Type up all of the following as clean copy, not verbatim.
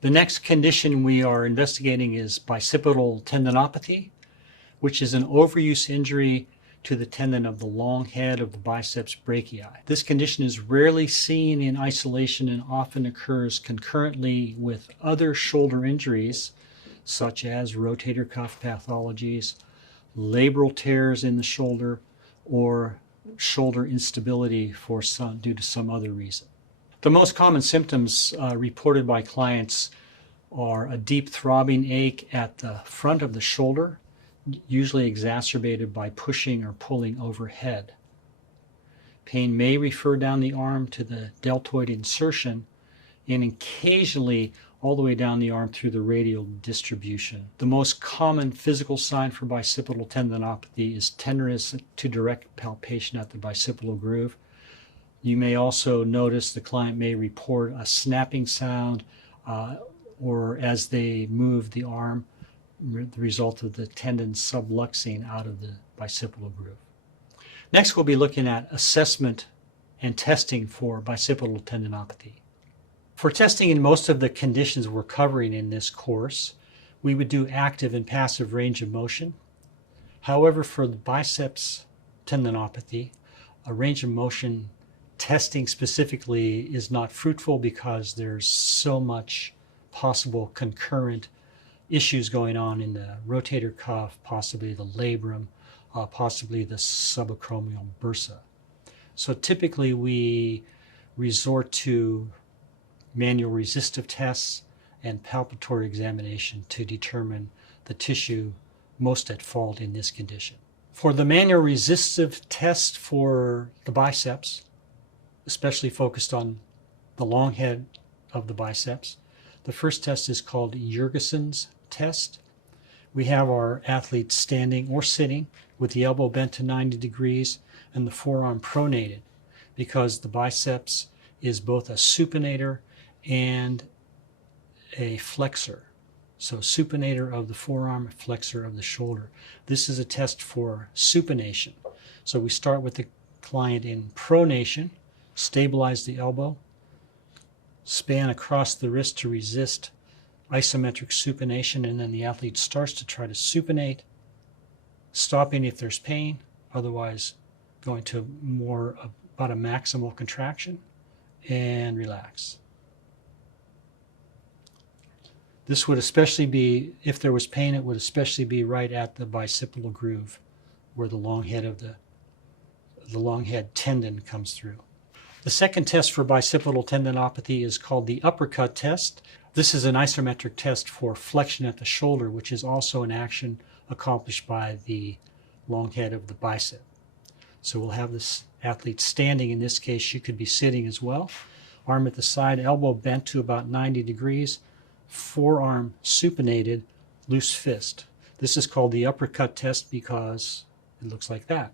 The next condition we are investigating is bicipital tendinopathy, which is an overuse injury to the tendon of the long head of the biceps brachii. This condition is rarely seen in isolation and often occurs concurrently with other shoulder injuries, such as rotator cuff pathologies, labral tears in the shoulder, or shoulder instability due to some other reason. The most common symptoms reported by clients are a deep throbbing ache at the front of the shoulder, usually exacerbated by pushing or pulling overhead. Pain may refer down the arm to the deltoid insertion and occasionally all the way down the arm through the radial distribution. The most common physical sign for bicipital tendinopathy is tenderness to direct palpation at the bicipital groove. You may also notice the client may report a snapping sound or as they move the arm, the result of the tendon subluxing out of the bicipital groove. Next, we'll be looking at assessment and testing for bicipital tendinopathy. For testing in most of the conditions we're covering in this course, we would do active and passive range of motion. However, for the biceps tendinopathy, a range of motion testing specifically is not fruitful because there's so much possible concurrent issues going on in the rotator cuff, possibly the labrum, possibly the subacromial bursa. So typically we resort to manual resistive tests and palpatory examination to determine the tissue most at fault in this condition. For the manual resistive test for the biceps, especially focused on the long head of the biceps, the first test is called Jurgensen's test. We have our athlete standing or sitting with the elbow bent to 90 degrees and the forearm pronated, because the biceps is both a supinator and a flexor. So supinator of the forearm, flexor of the shoulder. This is a test for supination. So we start with the client in pronation, stabilize the elbow, span across the wrist to resist isometric supination, and then the athlete starts to try to supinate, stopping if there's pain, otherwise going to more about a maximal contraction, and relax. This would especially be, if there was pain, it would especially be right at the bicipital groove where the long head of the long head tendon comes through. The second test for bicipital tendinopathy is called the uppercut test. This is an isometric test for flexion at the shoulder, which is also an action accomplished by the long head of the bicep. So we'll have this athlete standing. In this case, she could be sitting as well. Arm at the side, elbow bent to about 90 degrees, forearm supinated, loose fist. This is called the uppercut test because it looks like that,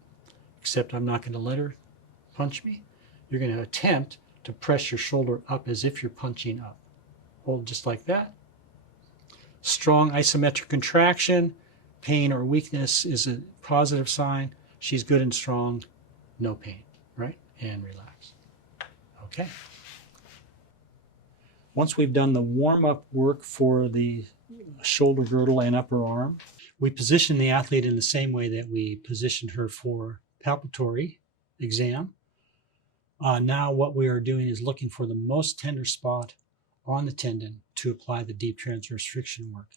except I'm not going to let her punch me. You're going to attempt to press your shoulder up as if you're punching up. Hold just like that. Strong isometric contraction. Pain or weakness is a positive sign. She's good and strong. No pain, right? And relax. Okay. Once we've done the warm-up work for the shoulder girdle and upper arm, we position the athlete in the same way that we positioned her for palpatory exam. Now what we are doing is looking for the most tender spot on the tendon to apply the deep transverse friction work.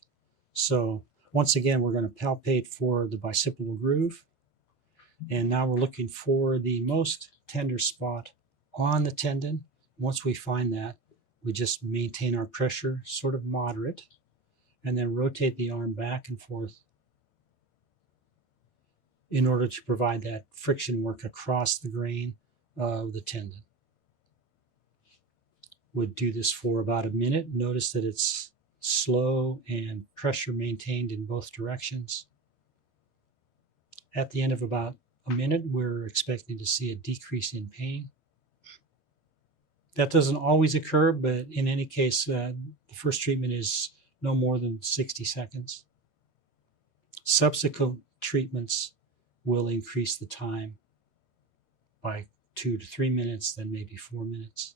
So once again, we're going to palpate for the bicipital groove. And now we're looking for the most tender spot on the tendon. Once we find that, we just maintain our pressure sort of moderate and then rotate the arm back and forth in order to provide that friction work across the grain of the tendon. Would do this for about a minute. Notice that it's slow and pressure maintained in both directions. At the end of about a minute, we're expecting to see a decrease in pain. That doesn't always occur, but in any case, the first treatment is no more than 60 seconds. Subsequent treatments will increase the time by 2 to 3 minutes, then maybe 4 minutes.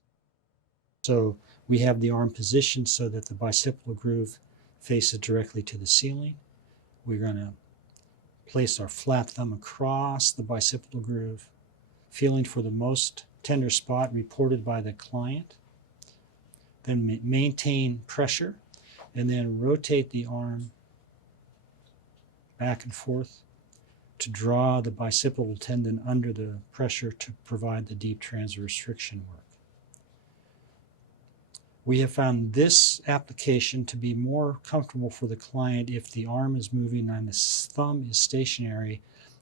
So we have the arm positioned so that the bicipital groove faces directly to the ceiling. We're going to place our flat thumb across the bicipital groove, feeling for the most tender spot reported by the client. Then maintain pressure and then rotate the arm back and forth to draw the bicipital tendon under the pressure to provide the deep transverse friction work. We have found this application to be more comfortable for the client if the arm is moving and the thumb is stationary,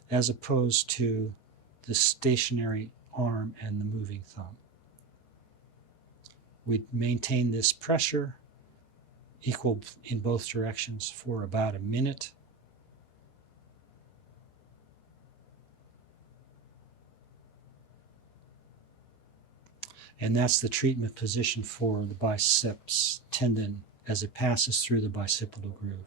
as opposed to the stationary arm and the moving thumb. We maintain this pressure equal in both directions for about a minute. And that's the treatment position for the biceps tendon as it passes through the bicipital groove.